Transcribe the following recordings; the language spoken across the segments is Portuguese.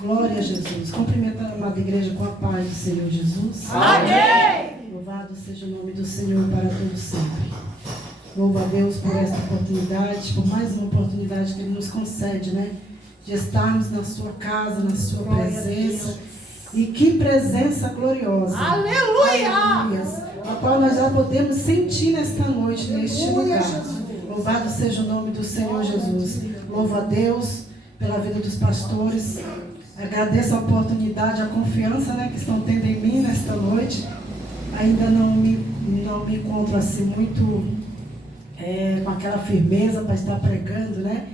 Glória a Jesus. Cumprimento a amada igreja com a paz do Senhor Jesus. Amém. Louvado seja o nome do Senhor para todos sempre. Louvo a Deus por esta oportunidade, por mais uma oportunidade que Ele nos concede, né? De estarmos na sua casa, na sua presença. E que presença gloriosa. Aleluia! A qual nós já podemos sentir nesta noite, neste lugar. Louvado seja o nome do Senhor Jesus. Louvo a Deus pela vida dos pastores. Agradeço a oportunidade, a confiança, né, que estão tendo em mim nesta noite. Ainda não me encontro assim muito com aquela firmeza para estar pregando, né?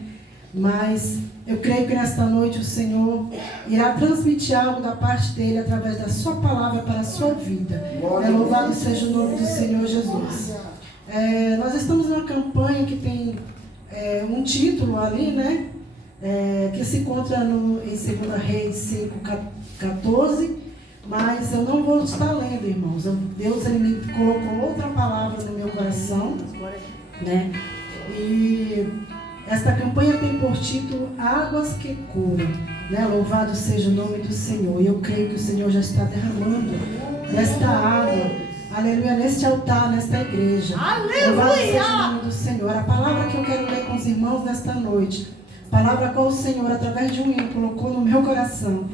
Mas eu creio que nesta noite o Senhor irá transmitir algo da parte dele através da sua palavra para a sua vida. Louvado seja o nome do Senhor Jesus. Nós estamos numa campanha que tem um título ali, né? Que se encontra em 2 Reis 5:14, mas eu não vou estar lendo, irmãos. Deus ele me colocou outra palavra no meu coração, né? E esta campanha tem por título Águas que Curam, né? Louvado seja o nome do Senhor. E eu creio que o Senhor já está derramando nesta água, aleluia, neste altar, nesta igreja. Aleluia! Louvado seja o nome do Senhor. A palavra que eu quero ler com os irmãos nesta noite, palavra qual o Senhor, através de um hino, colocou no meu coração,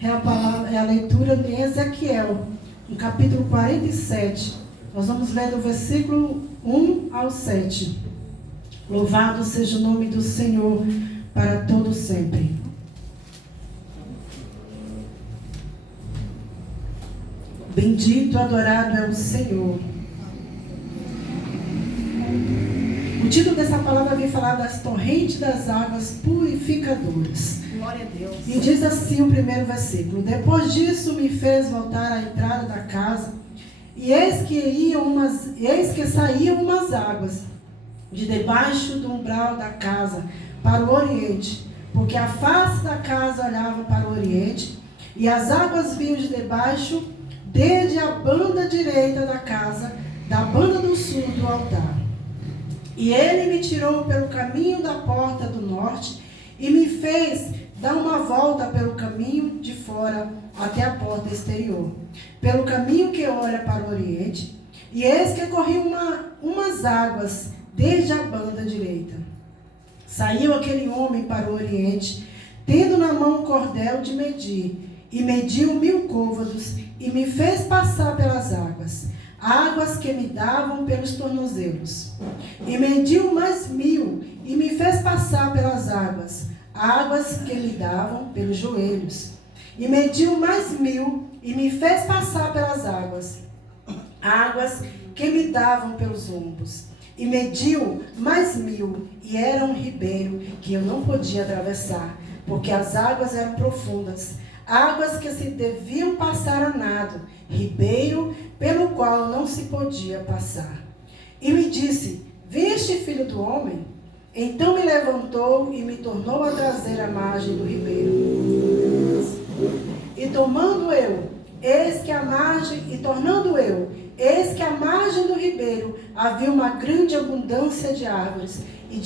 é a leitura de Ezequiel, no capítulo 47. Nós vamos ler do versículo 1 ao 7. Louvado seja o nome do Senhor para todo sempre. Bendito, adorado é o Senhor. O título dessa palavra vem falar das torrentes das águas purificadoras. Glória a Deus. E diz assim o primeiro versículo: Depois disso me fez voltar à entrada da casa, e eis que saíam umas águas de debaixo do umbral da casa para o oriente, porque a face da casa olhava para o oriente, e as águas vinham de debaixo, desde a banda direita da casa, da banda do sul do altar. E ele me tirou pelo caminho da porta do norte e me fez dar uma volta pelo caminho de fora até a porta exterior, pelo caminho que olha para o oriente, e eis que corriam umas águas desde a banda direita. Saiu aquele homem para o oriente, tendo na mão um cordel de medir, e mediu 1000 côvados, e me fez passar pelas águas que me davam pelos tornozelos. E mediu mais 1000, e me fez passar pelas águas que me davam pelos joelhos. E mediu mais 1000, e me fez passar pelas águas que me davam pelos ombros. E mediu mais 1000, e era um ribeiro que eu não podia atravessar, porque as águas eram profundas, águas que se deviam passar a nado, ribeiro pelo qual não se podia passar. E me disse: Viste, filho do homem? Então me levantou e me tornou a trazer à margem do ribeiro. E tornando eu, eis que a margem do ribeiro havia uma grande abundância de árvores, e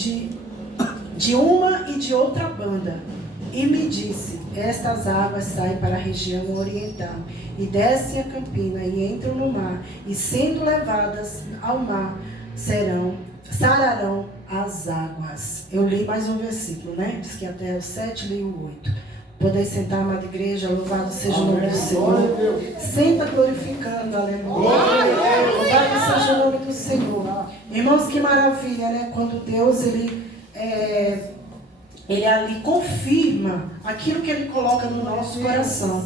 de uma e de outra banda. E me disse: Estas águas saem para a região oriental, e descem a campina, e entram no mar, e sendo levadas ao mar, sararão as águas. Eu li mais um versículo, né? Diz que até o 7, li o 8. Podeis sentar, amada igreja, louvado seja o nome do Senhor. Senta glorificando, aleluia. Louvado seja o nome do Senhor. Irmãos, que maravilha, né? Quando Deus, ele ali confirma aquilo que Ele coloca no nosso coração.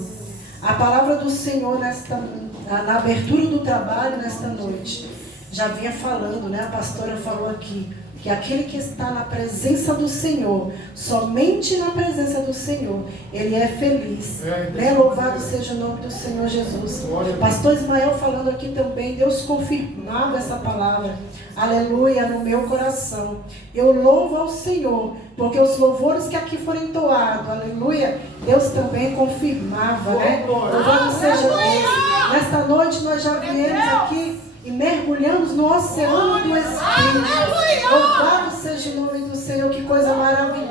A palavra do Senhor na abertura do trabalho nesta noite já vinha falando, né? A pastora falou aqui que aquele que está na presença do Senhor, somente na presença do Senhor, ele é feliz. Né? Louvado seja o nome do Senhor Jesus. Pastor Ismael falando aqui também, Deus confirmava essa palavra, aleluia, no meu coração. Eu louvo ao Senhor, porque os louvores que aqui foram entoados, aleluia, Deus também confirmava, né? Louvado seja Deus. Nesta noite nós já viemos aqui e mergulhamos no oceano do Espírito. Louvado seja o nome do Senhor, que coisa maravilhosa.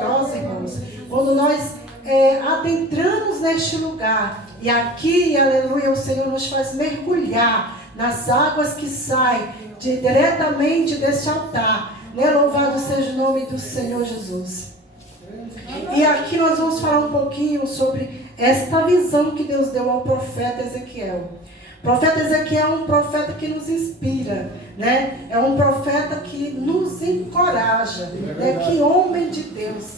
neste lugar. E aqui, aleluia, o Senhor nos faz mergulhar nas águas que saem diretamente deste altar. Né? Louvado seja o nome do Senhor Jesus. E aqui nós vamos falar um pouquinho sobre esta visão que Deus deu ao profeta Ezequiel. O profeta Ezequiel é um profeta que nos inspira, né? É um profeta que nos encoraja, né? Que homem de Deus,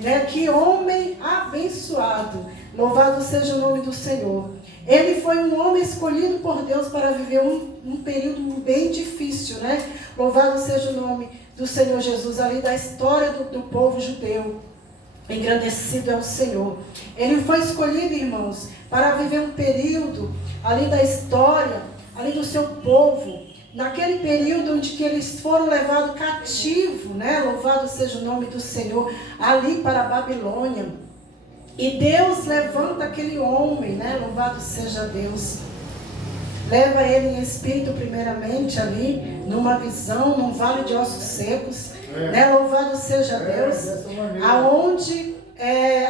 né? Que homem abençoado. Louvado seja o nome do Senhor. Ele foi um homem escolhido por Deus para viver um período bem difícil, né? Louvado seja o nome do Senhor Jesus, ali da história do povo judeu. Engrandecido é o Senhor. Ele foi escolhido, irmãos, para viver um período ali da história, ali do seu povo, naquele período onde que eles foram levados cativo, né? Louvado seja o nome do Senhor, ali para a Babilônia. E Deus levanta aquele homem, né? Louvado seja Deus. Leva ele em espírito primeiramente ali, numa visão, num vale de ossos secos. Né? Louvado seja Deus. Aonde,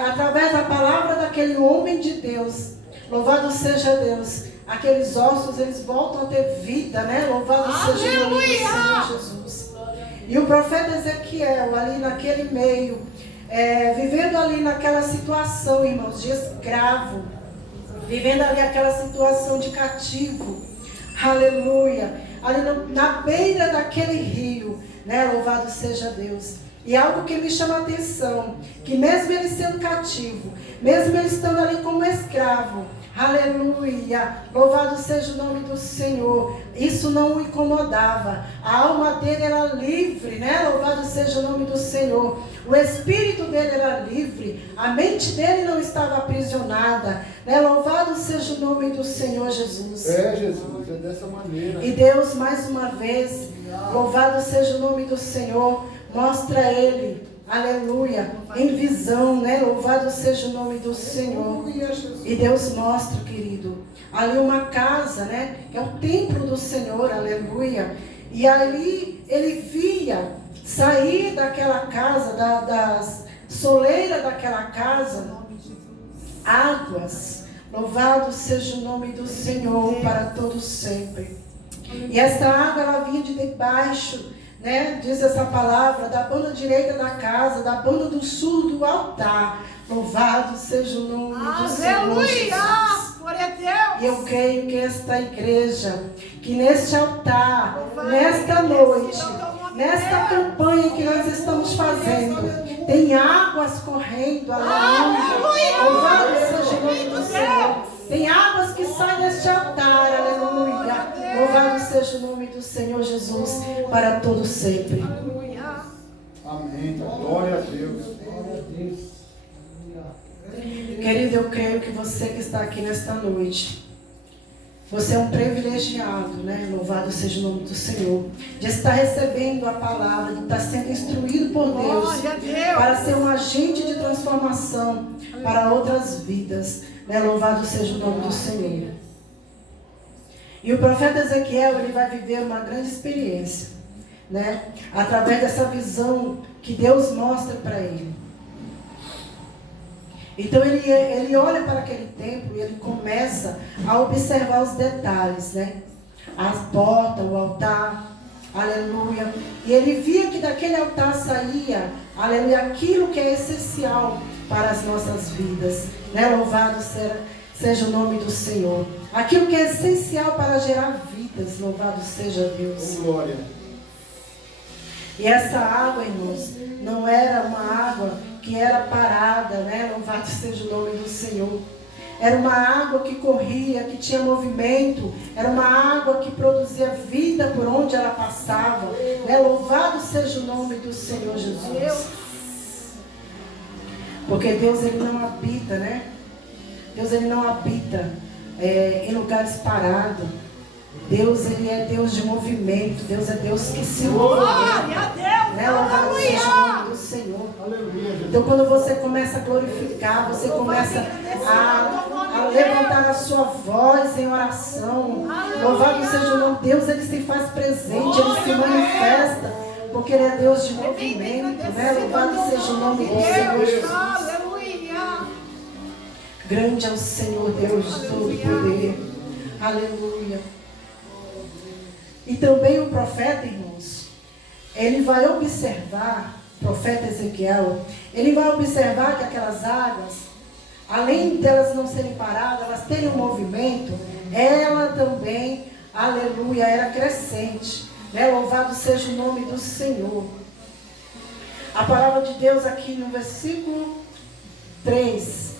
através da palavra daquele homem de Deus, louvado seja Deus, aqueles ossos, eles voltam a ter vida, né? Louvado seja o nome do Senhor Jesus. E o profeta Ezequiel, ali naquele meio, vivendo ali naquela situação, irmãos, de escravo, vivendo ali aquela situação de cativo, aleluia, ali na beira daquele rio, né? Louvado seja Deus. E algo que me chama a atenção, que mesmo ele sendo cativo, mesmo ele estando ali como escravo, aleluia, louvado seja o nome do Senhor, isso não o incomodava, a alma dele era livre, né? Louvado seja o nome do Senhor, o espírito dele era livre, a mente dele não estava aprisionada, né? Louvado seja o nome do Senhor Jesus. Jesus, é dessa maneira. E Deus, mais uma vez, louvado seja o nome do Senhor, mostra ele, aleluia, em visão, né? Louvado seja o nome do Senhor. E Deus mostra, querido, ali uma casa, né? Que é o templo do Senhor, aleluia. E ali ele via sair daquela casa, das soleiras daquela casa, águas. Louvado seja o nome do Senhor para todos sempre. E essa água, ela vinha de debaixo, né? Diz essa palavra, da banda direita da casa, da banda do sul do altar. Louvado seja o nome do Senhor Jesus. Glória a Deus. E eu creio que esta igreja, que neste altar, nesta noite, nesta campanha que nós estamos fazendo, tem águas correndo, aleluia. Louvado seja o nome do Senhor. Tem águas que saem deste altar, aleluia. Louvado seja o nome do Senhor Jesus para todo sempre. Amém. Glória a Deus. Querido, eu creio que você que está aqui nesta noite, você é um privilegiado, né? Louvado seja o nome do Senhor, de estar recebendo a palavra, de estar sendo instruído por Deus, para ser um agente de transformação para outras vidas, né? Louvado seja o nome do Senhor. E o profeta Ezequiel, ele vai viver uma grande experiência, né? Através dessa visão que Deus mostra para ele. Então ele olha para aquele templo e ele começa a observar os detalhes, né? As portas, o altar, aleluia. E ele via que daquele altar saía, aleluia, aquilo que é essencial para as nossas vidas, né? Louvado seja o nome do Senhor. Aquilo que é essencial para gerar vidas, louvado seja Deus. Glória. E essa água, irmãos, não era uma água que era parada, né? Louvado seja o nome do Senhor. Era uma água que corria, que tinha movimento. Era uma água que produzia vida por onde ela passava, né? Louvado seja o nome do Senhor Jesus. Porque Deus, ele não habita, né? Deus, ele não habita em lugares parados. Deus, ele é Deus de movimento. Deus é Deus que se move. Glória a Deus. Né? Louvado seja o nome do Senhor. Então, quando você começa a glorificar, você começa a levantar a sua voz em oração. Louvado seja o nome de Deus, ele se faz presente, ele se manifesta, porque ele é Deus de movimento, né? Louvado seja o nome do Senhor Jesus. Grande é o Senhor Deus de todo poder. Aleluia. E também o profeta, irmãos, ele vai observar, o profeta Ezequiel, ele vai observar que aquelas águas, além delas não serem paradas, elas terem um movimento, ela também, aleluia, era crescente. Né? Louvado seja o nome do Senhor. A palavra de Deus aqui no versículo 3,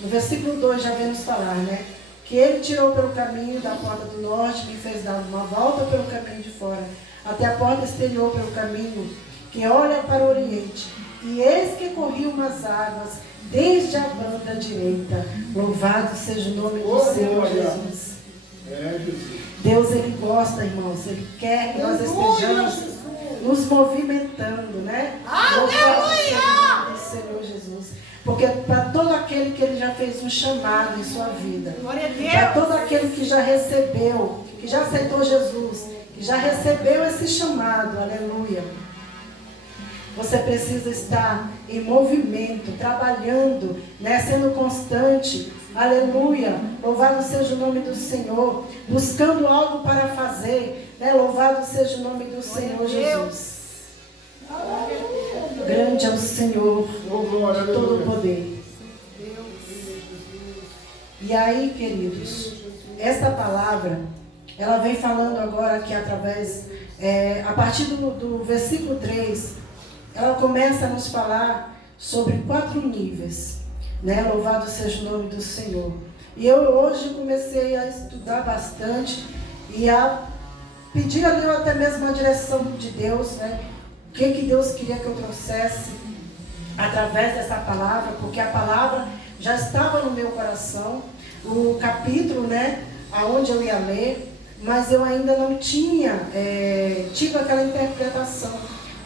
no versículo 2 já vem nos falar, né? Que ele tirou pelo caminho da porta do norte, me fez dar uma volta pelo caminho de fora, até a porta exterior pelo caminho que olha para o oriente. E eis que corriam umas águas desde a banda direita. Louvado seja o nome do Senhor Jesus. Deus, Ele gosta, irmãos. Ele quer que nós estejamos nos movimentando, né? Louvado seja o nome do Senhor Jesus. Porque para todo aquele que Ele já fez um chamado em sua vida, para todo aquele que já recebeu, que já aceitou Jesus, que já recebeu esse chamado, aleluia. Você precisa estar em movimento, trabalhando, né, sendo constante, aleluia. Louvado seja o nome do Senhor, buscando algo para fazer, né? Louvado seja o nome do Senhor Jesus. Grande é o Senhor de todo o poder. E aí, queridos, esta palavra, ela vem falando agora aqui através, a partir do versículo 3, ela começa a nos falar sobre 4 níveis, né? Louvado seja o nome do Senhor. E eu hoje comecei a estudar bastante e a pedir ali até mesmo a direção de Deus, né? O que Deus queria que eu trouxesse através dessa palavra, porque a palavra já estava no meu coração, o capítulo, né, aonde eu ia ler, mas eu ainda não tinha tido aquela interpretação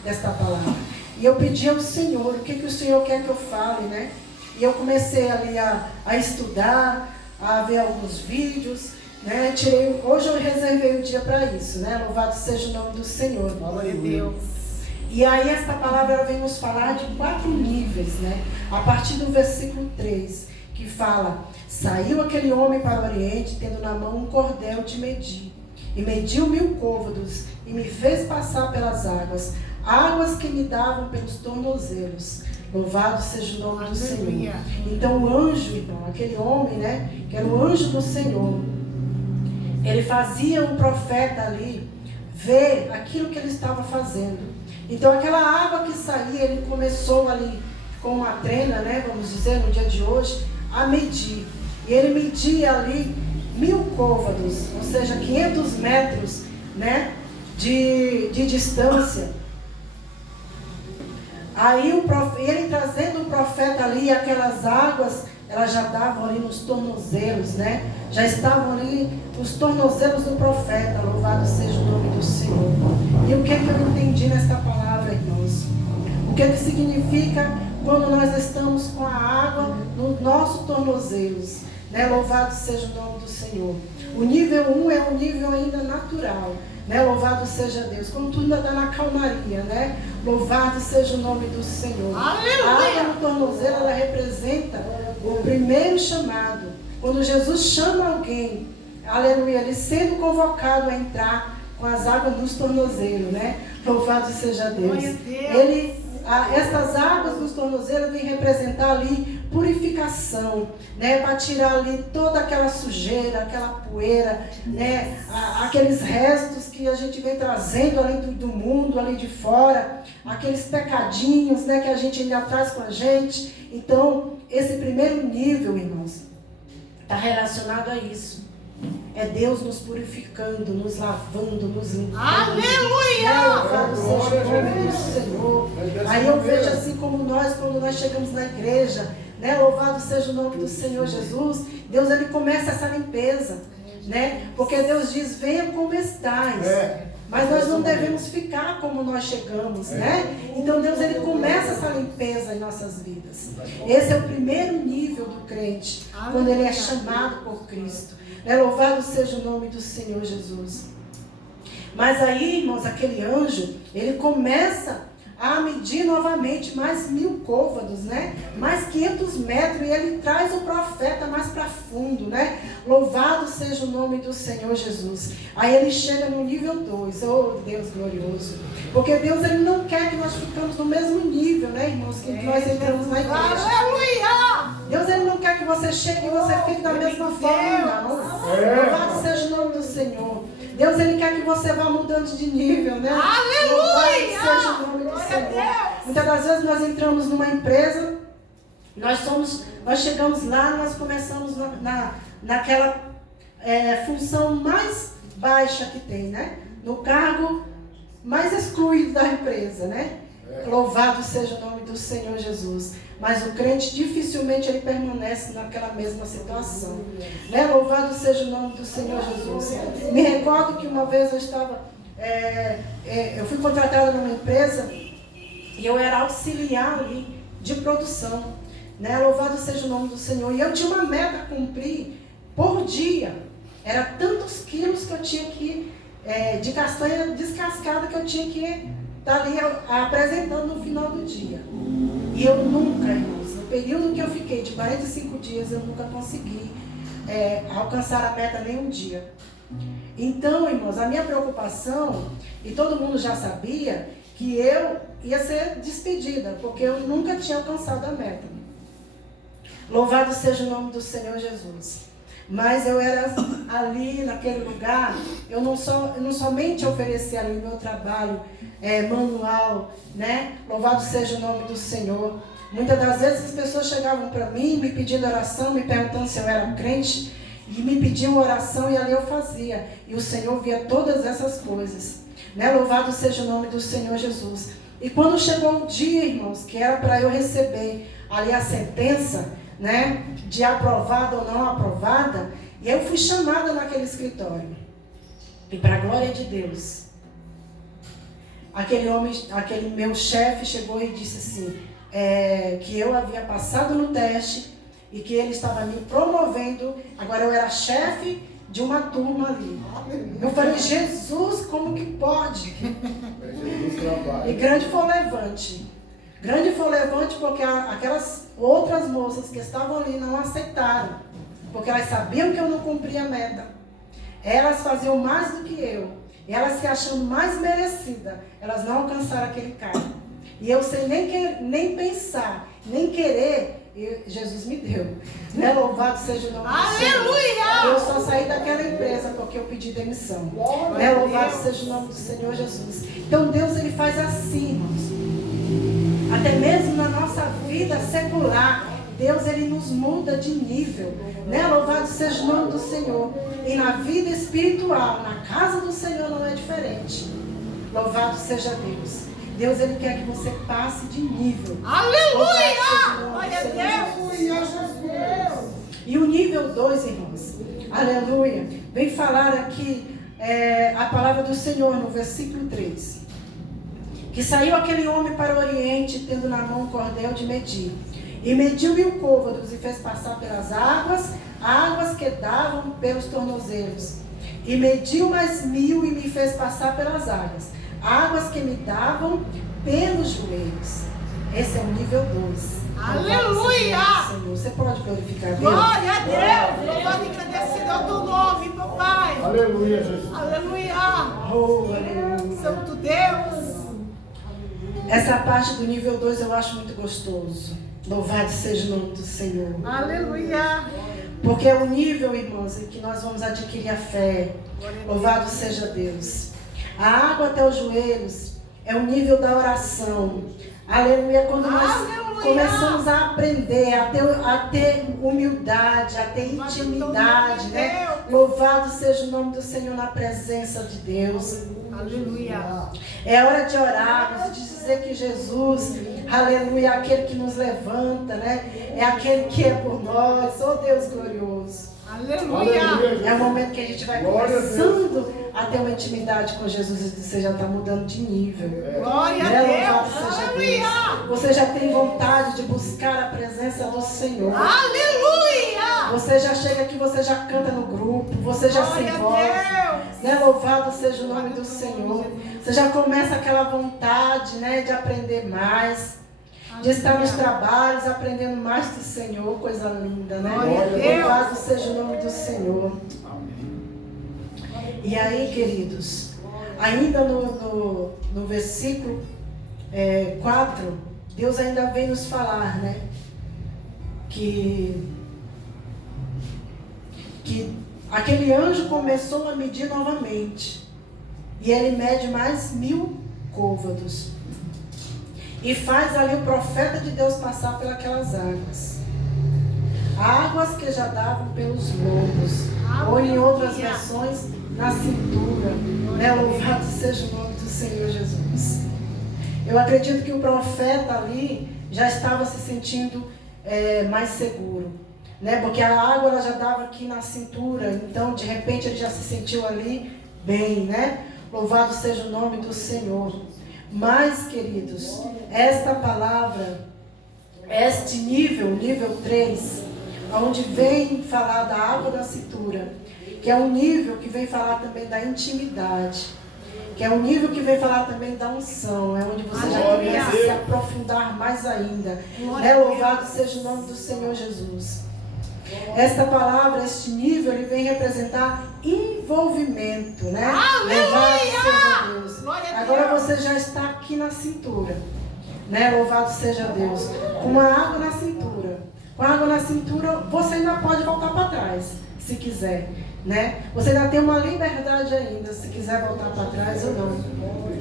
desta palavra. E eu pedi ao Senhor, o que o Senhor quer que eu fale, né? E eu comecei ali a estudar, a ver alguns vídeos, né? Hoje eu reservei o dia para isso, né? Louvado seja o nome do Senhor. Glória a Deus. E aí esta palavra ela vem nos falar de 4 níveis, né? A partir do versículo 3, que fala: saiu aquele homem para o oriente, tendo na mão um cordel de medir, e mediu 1000 côvados, e me fez passar pelas águas, águas que me davam pelos tornozelos. Louvado seja o nome do Senhor. Então o anjo, irmão, aquele homem, né, que era o anjo do Senhor, ele fazia um profeta ali ver aquilo que ele estava fazendo. Então aquela água que saía, ele começou ali com uma trena, né, vamos dizer, no dia de hoje, a medir. E ele media ali 1000 côvados, ou seja, 500 metros, né, de distância. Aí ele trazendo o profeta ali, aquelas águas, elas já davam ali nos tornozelos, né? Já estavam ali nos tornozelos do profeta. Louvado seja o nome do Senhor. E o que eu entendi nesta palavra, irmãos? O que significa quando nós estamos com a água nos nossos tornozelos, né? Louvado seja o nome do Senhor. O nível 1 é um nível ainda natural, né? Louvado seja Deus. Quando tudo ainda está na calmaria, né? Louvado seja o nome do Senhor. Aleluia! A água no tornozelo, ela representa o primeiro chamado. Quando Jesus chama alguém, aleluia, ele sendo convocado a entrar com as águas nos tornozelos, né? Louvado seja Deus. Essas águas nos tornozelos vêm representar ali purificação, né? Para tirar ali toda aquela sujeira, aquela poeira, né? Aqueles restos que a gente vem trazendo ali do mundo, ali de fora, aqueles pecadinhos, né? Que a gente ainda traz com a gente. Então, esse primeiro nível, irmãos, está relacionado a isso. É Deus nos purificando, nos lavando, nos limpando. Aleluia! Louvado seja o nome do Senhor. Aí eu vejo assim como nós, quando nós chegamos na igreja, né? Louvado seja o nome do Senhor Jesus. Deus, ele começa essa limpeza, né? Porque Deus diz: venha como estais. Mas nós não devemos ficar como nós chegamos, né? Então Deus, ele começa essa limpeza em nossas vidas. Esse é o primeiro nível do crente, quando ele é chamado por Cristo. Louvado seja o nome do Senhor Jesus. Mas aí, irmãos, aquele anjo, ele começa a medir novamente mais 1000 côvados, né? Mais 500 metros, e ele traz o profeta mais para fundo, né? Louvado seja o nome do Senhor Jesus. Aí ele chega no nível 2, oh Deus glorioso. Porque Deus, ele não quer que nós ficamos no mesmo nível, né, irmãos, que nós entramos na igreja. Aleluia! Deus, ele não quer que você chegue e você fique da mesma forma, não. Louvado seja o nome do Senhor. Deus, ele quer que você vá mudando de nível, né? Aleluia! Louvado seja o nome do Senhor. Muitas das vezes nós entramos numa empresa, nós chegamos lá, nós começamos naquela função mais baixa que tem, né? No cargo mais excluído da empresa, né? Louvado seja o nome do Senhor Jesus. Mas o crente dificilmente ele permanece naquela mesma situação, né? Louvado seja o nome do Senhor Jesus. Me recordo que uma vez eu estava, eu fui contratada numa empresa e eu era auxiliar ali de produção, né? Louvado seja o nome do Senhor. E eu tinha uma meta a cumprir por dia. Era tantos quilos que eu tinha que de castanha descascada que eu tinha que estar ali apresentando no final do dia. E eu nunca, irmãos, no período que eu fiquei de 45 dias, eu nunca consegui alcançar a meta nem um dia. Então, irmãos, a minha preocupação, e todo mundo já sabia, que eu ia ser despedida, porque eu nunca tinha alcançado a meta. Louvado seja o nome do Senhor Jesus. Mas eu era ali naquele lugar, eu não somente oferecia ali o meu trabalho manual, né? Louvado seja o nome do Senhor. Muitas das vezes as pessoas chegavam para mim, me pedindo oração, me perguntando se eu era crente, e me pediam oração e ali eu fazia. E o Senhor via todas essas coisas, né? Louvado seja o nome do Senhor Jesus. E quando chegou o dia, irmãos, que era para eu receber ali a sentença, né, de aprovada ou não aprovada, e eu fui chamada naquele escritório. E para a glória de Deus, aquele meu chefe chegou e disse assim, que eu havia passado no teste e que ele estava me promovendo. Agora eu era chefe de uma turma ali. Eu falei, Jesus, como que pode? E grande foi o levante. Grande foi o levante porque aquelas outras moças que estavam ali não aceitaram. Porque elas sabiam que eu não cumpria a meta. Elas faziam mais do que eu. E elas se achando mais merecidas, elas não alcançaram aquele cargo. E eu sem nem pensar, nem querer, Jesus me deu. Né? Louvado seja o nome do Senhor. Aleluia! Eu só saí daquela empresa porque eu pedi demissão. Né? Louvado seja o nome do Senhor Jesus. Então Deus, ele faz assim, irmãos. Até mesmo na nossa vida secular, Deus, ele nos muda de nível, né? Louvado seja o nome do Senhor. E na vida espiritual, na casa do Senhor não é diferente. Louvado seja Deus. Deus, ele quer que você passe de nível. Aleluia! Glória a Deus! E o nível 2, irmãos, aleluia, vem falar aqui a palavra do Senhor no versículo 3. Que saiu aquele homem para o oriente, tendo na mão um cordel de medir. E mediu 1000 côvados e fez passar pelas águas que davam pelos tornozelos. E mediu mais 1000 e me fez passar pelas águas que me davam pelos joelhos. Esse é o nível 2. Aleluia! Você pode glorificar Deus? Glória a Deus! Louvado e agradecido ao teu nome, meu Pai. Aleluia, Jesus. Aleluia! Oh, aleluia. Santo Deus! Essa parte do nível 2 eu acho muito gostoso. Louvado seja o nome do Senhor. Aleluia! Porque é o nível, irmãos, em que nós vamos adquirir a fé. Louvado seja Deus. A água até os joelhos é o nível da oração. Aleluia. Quando nós começamos a aprender, a ter humildade, a ter intimidade, né? Louvado seja o nome do Senhor na presença de Deus. Aleluia! É hora de orar, de dizer que Jesus, aleluia, é aquele que nos levanta, né? É aquele que é por nós, oh Deus glorioso. Aleluia! É o momento que a gente vai começando a ter uma intimidade com Jesus e você já está mudando de nível. Glória a Deus! Aleluia! Você já tem vontade de buscar a presença do Senhor. Aleluia! Você já chega aqui, você já canta no grupo, você já se envolve. Né? Louvado seja o nome do Senhor. Você já começa aquela vontade, né, de aprender mais, de estar nos trabalhos, aprendendo mais do Senhor, coisa linda, né? Louvado seja o nome do Senhor. E aí, queridos, ainda no versículo 4, Deus ainda vem nos falar, né? Que aquele anjo começou a medir novamente. E ele mede mais 1000 côvados. E faz ali o profeta de Deus passar pelas águas. Águas que já davam pelos lombos. Ou em outras versões, na cintura. Né? Louvado seja o nome do Senhor Jesus. Eu acredito que o profeta ali já estava se sentindo mais seguro. Né? Porque a água ela já dava aqui na cintura. Então, de repente, ele já se sentiu ali bem, né? Louvado seja o nome do Senhor. Mas, queridos, esta palavra, este nível 3, onde vem falar da água da cintura, que é um nível que vem falar também da intimidade, que é um nível que vem falar também da unção, é onde você já começa a se aprofundar mais ainda. Louvado seja o nome do Senhor Jesus. Esta palavra, este nível, ele vem representar envolvimento, né? Louvado seja Deus. Agora você já está aqui na cintura, né? Louvado seja Deus. Com a água na cintura. Com a água na cintura, você ainda pode voltar para trás, se quiser, né? Você ainda tem uma liberdade ainda, se quiser voltar para trás ou não.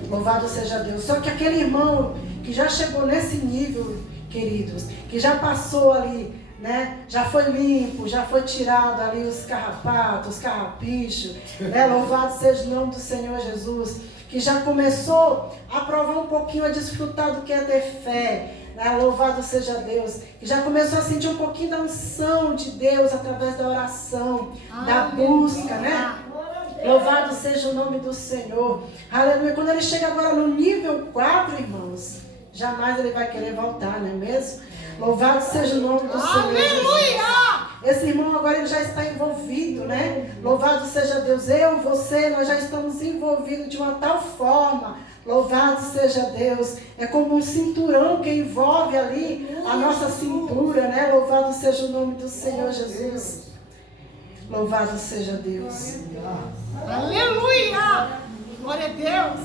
Louvado seja Deus. Só que aquele irmão que já chegou nesse nível, queridos, que já passou ali, né? Já foi limpo, já foi tirado ali os carrapatos, os carrapichos, né? Louvado seja o nome do Senhor Jesus, que já começou a provar um pouquinho, a desfrutar do que é ter fé, né? Louvado seja Deus, que já começou a sentir um pouquinho da unção de Deus através da oração, da busca, né? Louvado seja o nome do Senhor, aleluia. Quando ele chega agora no nível 4, irmãos, jamais ele vai querer voltar, não é mesmo? Louvado seja o nome do Senhor Jesus. Esse irmão agora ele já está envolvido, né? Louvado seja Deus. Eu, você, nós já estamos envolvidos de uma tal forma. Louvado seja Deus. É como um cinturão que envolve ali a nossa cintura, né? Louvado seja o nome do Senhor Jesus. Louvado seja Deus. Aleluia! Glória a Deus.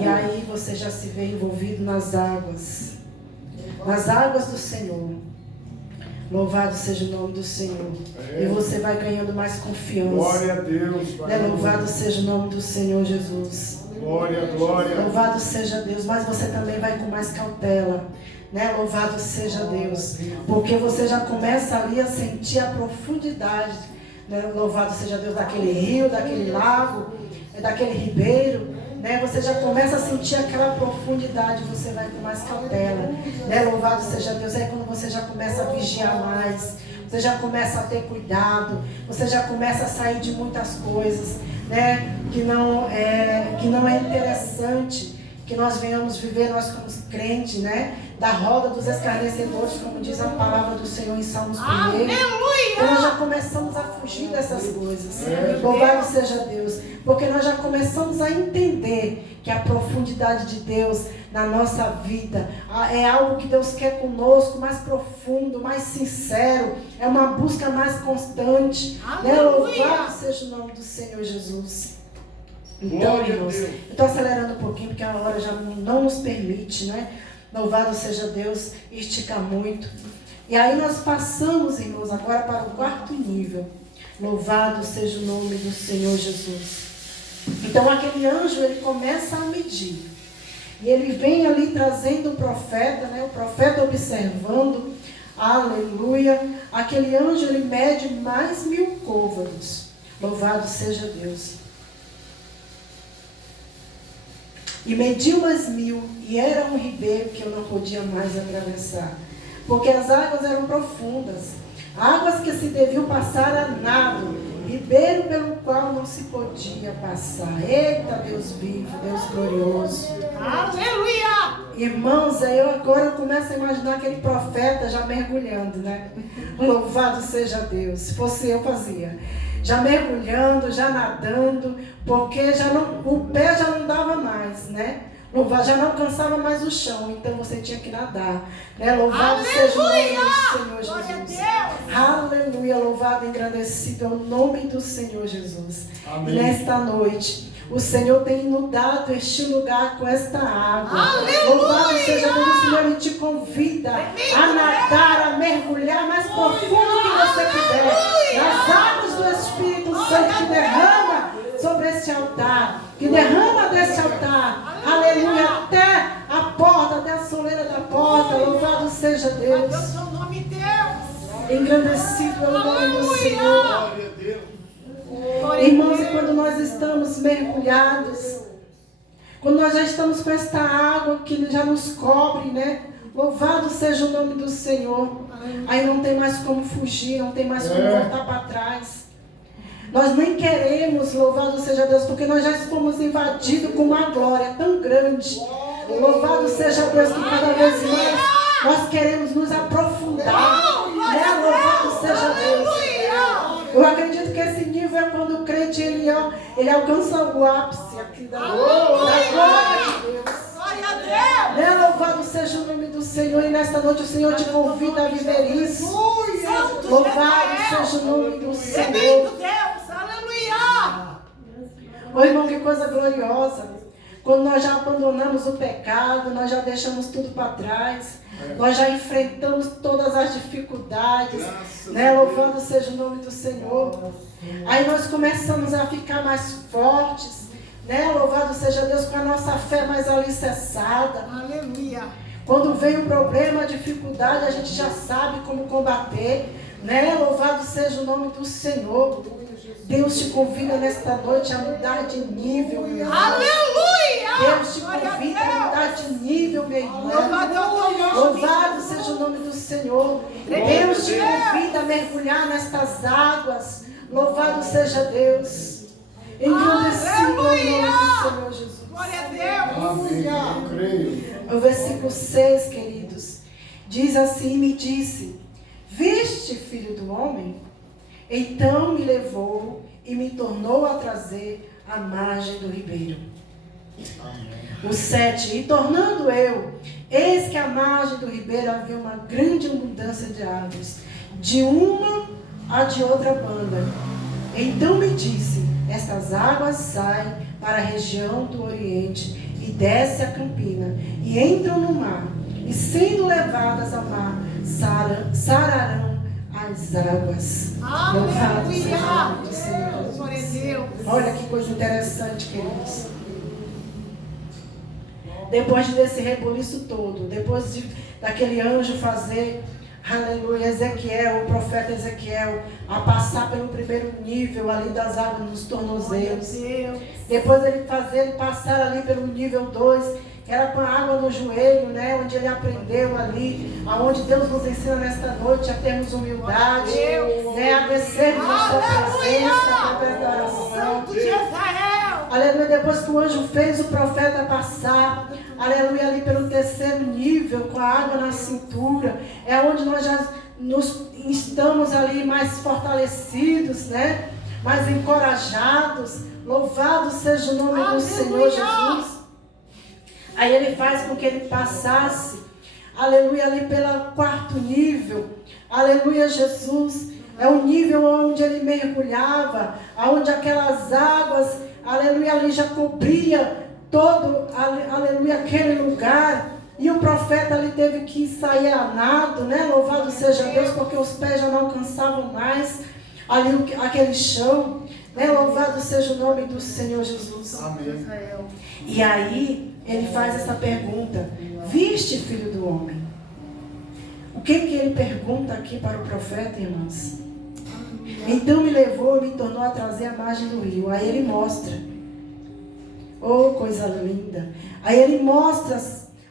E aí você já se vê envolvido nas águas. Nas águas do Senhor. Louvado seja o nome do Senhor. E você vai ganhando mais confiança. Glória a Deus. Louvado seja o nome do Senhor Jesus. Glória, glória. Louvado seja Deus. Mas você também vai com mais cautela. Né? Louvado seja Deus. Porque você já começa ali a sentir a profundidade. Né? Louvado seja Deus daquele rio, daquele lago, daquele ribeiro. Né? Você já começa a sentir aquela profundidade, você vai com mais cautela. Né? Louvado seja Deus. Aí quando você já começa a vigiar mais, você já começa a ter cuidado, você já começa a sair de muitas coisas, né? que não é interessante que nós venhamos viver, nós como crentes, né? Da roda dos escarnecedores, como diz a palavra do Senhor em Salmos 1. Então nós já começamos a fugir dessas coisas. Louvado seja Deus. Porque nós já começamos a entender que a profundidade de Deus na nossa vida é algo que Deus quer conosco, mais profundo, mais sincero. É uma busca mais constante. Né? Louvado seja o nome do Senhor Jesus. Então, irmãos, eu estou acelerando um pouquinho porque a hora já não nos permite, né? Louvado seja Deus, esticar muito. E aí nós passamos, irmãos, agora para o 4º nível. Louvado seja o nome do Senhor Jesus. Então aquele anjo, ele começa a medir. E ele vem ali trazendo o profeta, né? O profeta observando. Aleluia. Aquele anjo, ele mede mais 1000 côvados. Louvado seja Deus. E mediu mais 1000, e era um ribeiro que eu não podia mais atravessar, porque as águas eram profundas, águas que se deviam passar a nado, ribeiro pelo qual não se podia passar. Eita, Deus vivo, Deus glorioso. Aleluia! E Irmãos, aí eu agora começo a imaginar aquele profeta já mergulhando, né? Louvado seja Deus. Se fosse eu, fazia. Já mergulhando, já nadando, porque o pé já não dava mais, né? Já não alcançava mais o chão, então você tinha que nadar, né? Louvado seja o nome do Senhor Jesus. Aleluia, louvado e engrandecido é o nome do Senhor Jesus. Amém. E nesta noite, o Senhor tem nos dado este lugar com esta água. Aleluia! Louvado seja Deus, o Senhor, Ele te convida a nadar, a mergulhar mais profundo que você puder. Nas águas do Espírito Santo que derrama sobre este altar. Que derrama desse altar. Aleluia, até a porta, até a soleira da porta. Louvado seja Deus. Deus, seu nome, Deus. Engrandecido é o nome do Senhor. Glória a Deus. Irmãos, e quando nós estamos mergulhados, quando nós já estamos com esta água que já nos cobre, né? Louvado seja o nome do Senhor. Aí não tem mais como fugir, não tem mais como voltar para trás. Nós nem queremos, louvado seja Deus, porque nós já fomos invadidos com uma glória tão grande. Louvado seja Deus que cada vez mais nós queremos nos aprofundar. Né? Louvado seja Deus. Eu acredito que esse nível é quando o crente ele alcança o ápice aqui da glória de Deus. Glória a Deus. Né? Louvado seja o nome do Senhor. E nesta noite o Senhor te convida a viver isso. Louvado seja o nome do Senhor. Bendito Deus. Aleluia. Ô irmão, que coisa gloriosa. Quando nós já abandonamos o pecado, nós já deixamos tudo para trás. Nós já enfrentamos todas as dificuldades, né? Louvado seja o nome do Senhor. Aí nós começamos a ficar mais fortes, né? Louvado seja Deus, com a nossa fé mais alicerçada. Aleluia. Quando vem um problema, a dificuldade, a gente já sabe como combater, né? Louvado seja o nome do Senhor. Deus te convida nesta noite a mudar de nível, meu irmão. Aleluia. Deus te convida a mudar de nível, meu irmão. Louvado Seja o nome do Senhor. Deus te convida a mergulhar nestas águas. Louvado seja Deus. Engrandecido é o nome do Senhor Jesus. Glória a Deus. Amém. Eu creio. O versículo 6, queridos, diz assim: me disse, viste, filho do homem? Então me levou e me tornou a trazer à margem do ribeiro. O 7, e tornando eu, eis que à margem do ribeiro havia uma grande abundância de árvores, de uma a de outra banda. Então me disse, estas águas saem para a região do Oriente e desce a campina e entram no mar, e sendo levadas ao mar, sararão as águas. Louvado seja o nome do Senhor. Glória a Deus. Olha que coisa interessante, queridos. Depois desse rebuliço todo, depois daquele anjo fazer, aleluia, Ezequiel, o profeta Ezequiel, a passar pelo primeiro nível ali das águas nos tornozelos. Depois ele passar ali pelo nível 2, que era com a água no joelho, né? Onde ele aprendeu ali, aonde Deus nos ensina nesta noite a termos humildade, né? A descermos na sua presença, através da oração. Santo de Israel. Aleluia, depois que o anjo fez o profeta passar, aleluia, ali pelo terceiro nível, com a água na cintura, é onde nós já estamos ali mais fortalecidos, né? Mais encorajados. Louvado seja o nome do Senhor Jesus. Aí ele faz com que ele passasse, aleluia, ali pelo quarto nível, aleluia, Jesus, é o nível onde ele mergulhava, onde aquelas águas, aleluia, ali já cobria todo, aleluia, aquele lugar, e o profeta ali teve que sair a nado, né, louvado seja Deus, porque os pés já não alcançavam mais, ali aquele chão, né, louvado seja o nome do Senhor Jesus. Amém. E aí, ele faz essa pergunta: viste, filho do homem? O que ele pergunta aqui para o profeta, irmãos? Então me levou e me tornou a trazer a margem do rio. Aí ele mostra. Oh, coisa linda. Aí ele mostra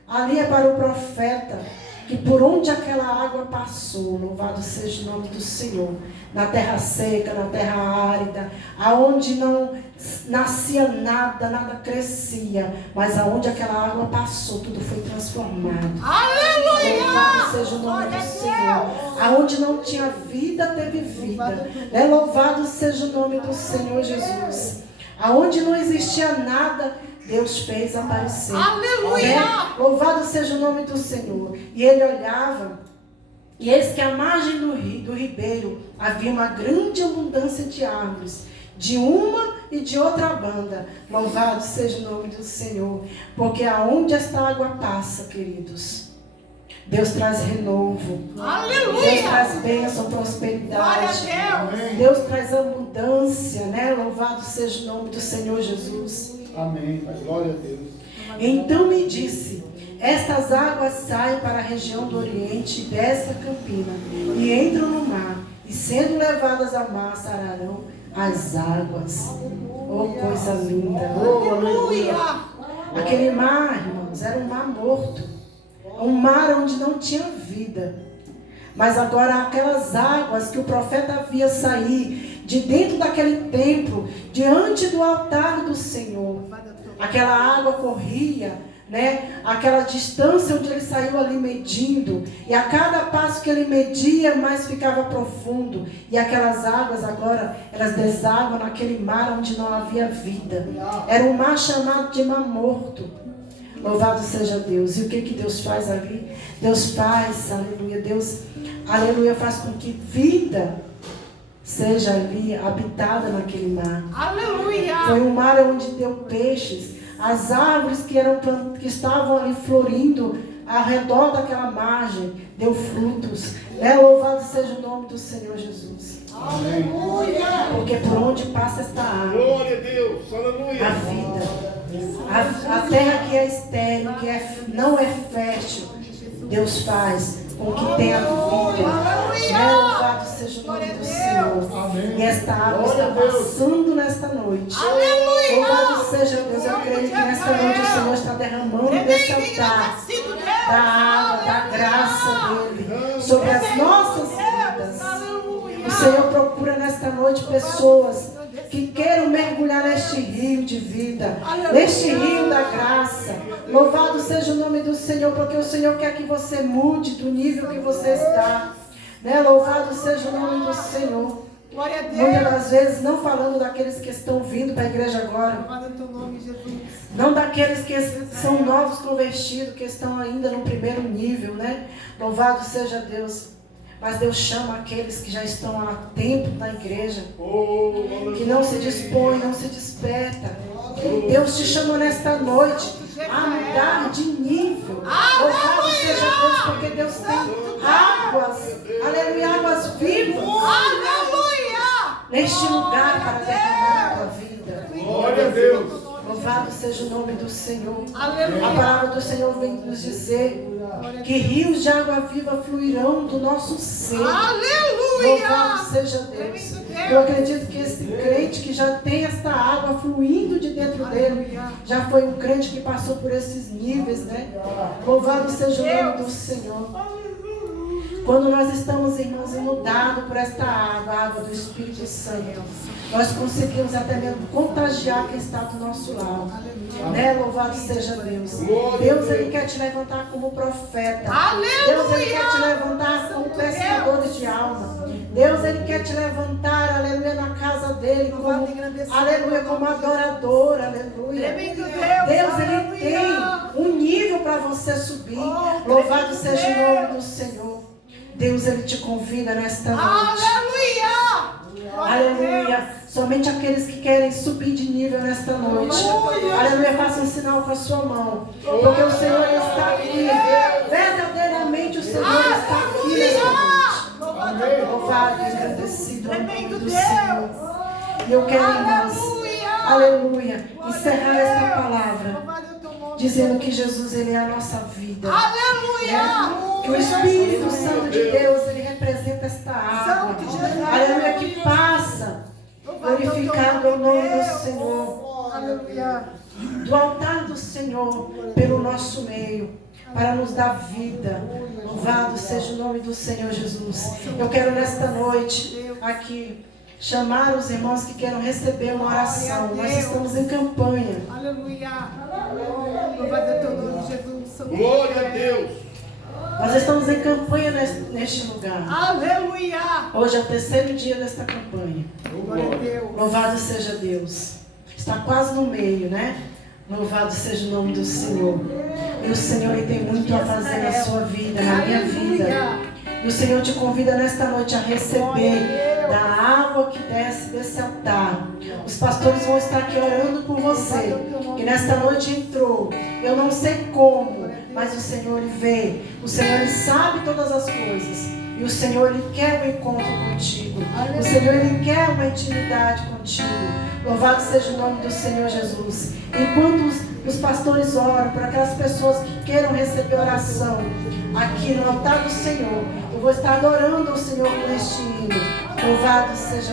ali para o profeta, que por onde aquela água passou, louvado seja o nome do Senhor, na terra seca, na terra árida, aonde não nascia nada, nada crescia, mas aonde aquela água passou, tudo foi transformado. Aleluia! Louvado seja o nome do Senhor. Aonde não tinha vida, teve vida. Louvado seja o nome do Senhor Jesus. Aonde não existia nada, Deus fez aparecer. Aleluia! Louvado seja o nome do Senhor. E ele olhava, e eis que à margem do ribeiro havia uma grande abundância de árvores, de uma e de outra banda. Louvado seja o nome do Senhor. Porque aonde esta água passa, queridos, Deus traz renovo. Aleluia! Deus traz bênção, prosperidade. Glória a Deus! Deus traz abundância, né? Louvado seja o nome do Senhor Jesus. Amém, Pai. Glória a Deus. Então me disse: estas águas saem para a região do Oriente desta campina e entram no mar, e sendo levadas ao mar, sararão as águas. Oh, coisa linda! Aleluia! Aquele mar, irmãos, era um mar morto. Um mar onde não tinha vida. Mas agora aquelas águas que o profeta via sair de dentro daquele templo, diante do altar do Senhor, aquela água corria, né? Aquela distância onde ele saiu ali medindo, e a cada passo que ele media, mais ficava profundo, e aquelas águas agora, elas desaguam naquele mar onde não havia vida. Era um mar chamado de mar morto. Louvado seja Deus. E o que Deus faz ali? Deus faz, aleluia, Deus, aleluia, faz com que vida seja ali habitada naquele mar. Aleluia! Foi um mar onde deu peixes. As árvores que estavam ali florindo ao redor daquela margem, deu frutos. Louvado seja o nome do Senhor Jesus. Aleluia! Porque por onde passa esta água, Glória a Deus. Aleluia. a vida, a terra que é estéril, que não é fértil, Deus faz com que tenha vida. Louvado seja o nome do Senhor. Amém. E esta água está passando nesta noite. Aleluia! Louvado seja Deus. Eu creio que nesta noite o Senhor está derramando desse altar da água, da graça dele sobre as nossas vidas. O Senhor procura nesta noite pessoas que queiram mergulhar neste rio de vida, neste rio da graça. Louvado seja o nome do Senhor, porque o Senhor quer que você mude do nível que você está. Louvado seja o nome do Senhor. Glória a Deus. Muitas das vezes, não falando daqueles que estão vindo para a igreja agora, Louvado é teu nome, Jesus. não daqueles que são novos convertidos, que estão ainda no primeiro nível, né? Louvado seja Deus. Mas Deus chama aqueles que já estão há tempo na igreja, que não se dispõem, não se desperta. Deus te chama nesta noite a mudar de nível. Louvado seja Deus, porque Deus tem águas, aleluia, águas vivas Aleluia! neste lugar para derramar a tua vida. Glória a Deus. Louvado seja o nome do Senhor. Aleluia. A palavra do Senhor vem nos dizer que rios de água viva fluirão do nosso ser. Aleluia! Louvado seja Deus. Eu acredito que esse crente que já tem esta água fluindo de dentro dele, já foi um crente que passou por esses níveis, né? Louvado seja o nome do Senhor. Quando nós estamos, irmãos, inundados por esta água, a água do Espírito Santo, nós conseguimos até mesmo contagiar quem está do nosso lado. Né? Louvado seja Deus. Deus, Ele quer te levantar como profeta. Deus, Ele quer te levantar como pescador de alma. Deus, Ele quer te levantar, aleluia, na casa dEle, como, aleluia, como adorador, aleluia. Deus, Ele tem um nível para você subir. Louvado seja o nome do Senhor. Deus, Ele te convida nesta noite. Aleluia. Somente aqueles que querem subir de nível nesta noite. Aleluia. Faça um sinal com a sua mão. Porque o Senhor está aqui. Verdadeiramente o Senhor está aqui nesta noite. Louvado e agradecido ao nome do Senhor. E eu quero, irmãos, aleluia, encerrar esta palavra dizendo que Jesus, Ele é a nossa vida. Aleluia! Que o Espírito Santo de Deus, Ele representa esta água. Aleluia, que passa. Glorificado é o nome do Senhor. Aleluia! Do altar do Senhor, pelo nosso meio. para nos dar vida. Louvado seja o nome do Senhor Jesus. Eu quero nesta noite aqui chamar os irmãos que queiram receber uma oração. Nós estamos em campanha. Aleluia. Louvado é teu nome, Jesus. Glória a Deus. Nós estamos em campanha neste lugar. Aleluia. Hoje é o terceiro dia desta campanha. Glória a Deus. Louvado seja Deus. Está quase no meio, né? Louvado seja o nome do Senhor. E o Senhor ele tem muito a fazer na sua vida, na minha vida. E o Senhor te convida nesta noite a receber da água que desce desse altar. Os pastores vão estar aqui orando por você, que nesta noite entrou. Eu não sei como, mas o Senhor ele vê. O Senhor ele sabe todas as coisas. E o Senhor ele quer um encontro contigo. O Senhor ele quer uma intimidade contigo. Louvado seja o nome do Senhor Jesus. Enquanto os pastores oram por aquelas pessoas que queiram receber oração aqui no altar do Senhor, eu vou estar adorando o Senhor com este hino. Louvado seja